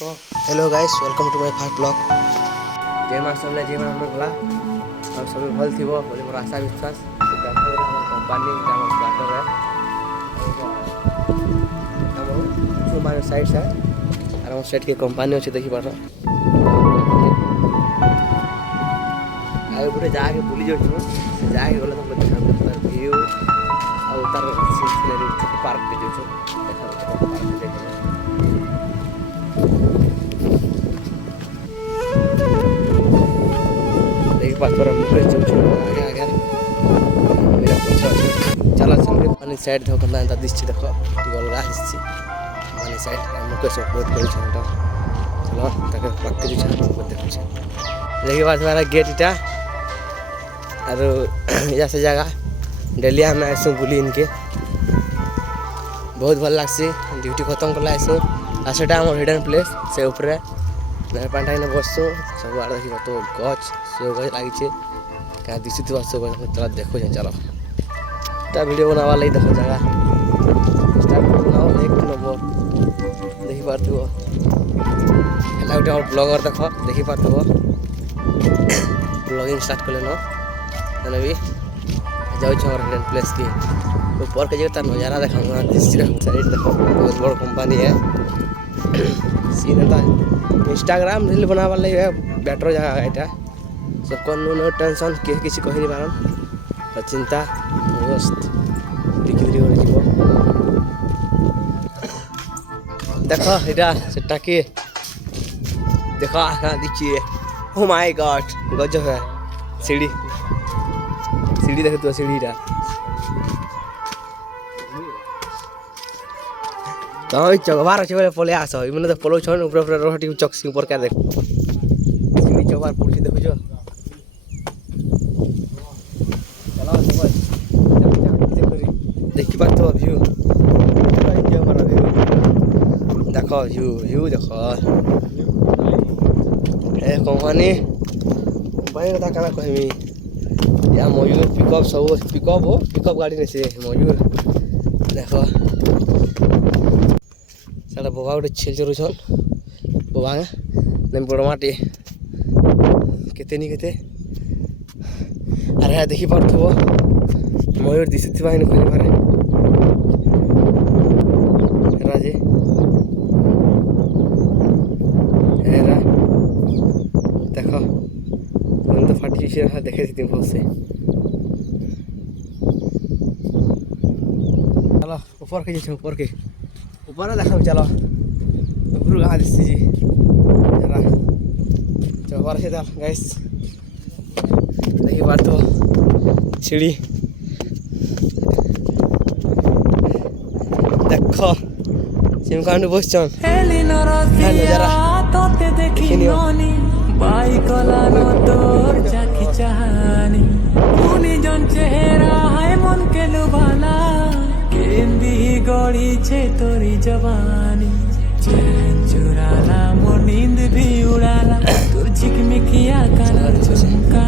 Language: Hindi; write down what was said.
तो hello guys, welcome to my fast blog. जय मां सबले जय मां भला और सब भल थी बोली मोर आशा विश्वास कंपनी क्वार्टर है हम साइड से और हम सेट के कंपनी अच्छे देखी पार आगे गोटे जाके बुली जाऊँ जाके गले तुम देखा तार व्यू और तार सिनेरी पार्क पे जाऊँ देखा पार्क देख पाथर मुकेश जाऊँ आगे आगे मेरा पछ चला चल पानी साइड देख केन्ता दिशि देख टी अलगा दिशि पानी साइड मुकेश अपलोड कर चलो ताके पक्के दिशा देखु देखि बात हमारा गेट इटा और या से जगह डेली हम आसू बुली इनके बहुत भल लागसी ड्यूटी खत्म कला आसू आ सेटा हमर हिडन प्लेस से ऊपर पांटा इन बसु सब आड़ देखी तो गच सो गच लगी क्या दिशु सो गच तला देखो चलो ता वीडियो बनावा लगी देखो जगह स्टार्ट बनाओ एक नंबर देखी पार्थो एला गोटे हमर ब्लॉगर देखी पार्थो ब्लॉगिंग स्टार्ट कले न मैंने भी जाऊँ हमारे हिडन प्लेस की ऊपर के जगह नज़ारा देखा साइड देखो बहुत बड़ा कंपनी है सीन है इंस्टाग्राम रील बनावा लगे बेटर जगह यहाँ सब नो टेंशन किसी कही नहीं पारन चिंता मस्त दिखी दिखी देख यहाँ से टाके देख देखिए ओ माय गॉड गजब है सीढ़ी सीढ़ी देखे तो सीढ़ीटा तो चौबार अच्छे बोले पले आस मैंने तो पलो छन ऊपर ऊपर रोटी चक्सी ऊपर क्या देख सीढ़ी चौबार पुरसी देखो चलो देखी पार तो व्यू हमारा व्यू देख व्यू व्यू देख ए कंपनी कथा क्या कहमी या मयूर पिकअप सब पिकअप हो पिकअप गाड़ी नहीं से मयूर देख सारा बोबा गोटे छेल चरुछन बोबा नहीं बड़माटे केते नहीं केते अरे देखी पार्थो मयूर दिशुवा इन कही पारे राजे हेरा देख तो फाटी देखे थी भल से चलो ऊपर के ऊपर के ऊपर देखा चलो ऊपर कहाँ दिशि जी चौबार से गैस देखी पार तो सीढ़ी देख सिमकांड बसचन नजारा गड़ी छे तोरी जवानी चैन चुराला मोर नींद भी उड़ाला तोर झिकमिकिया कानर झुमका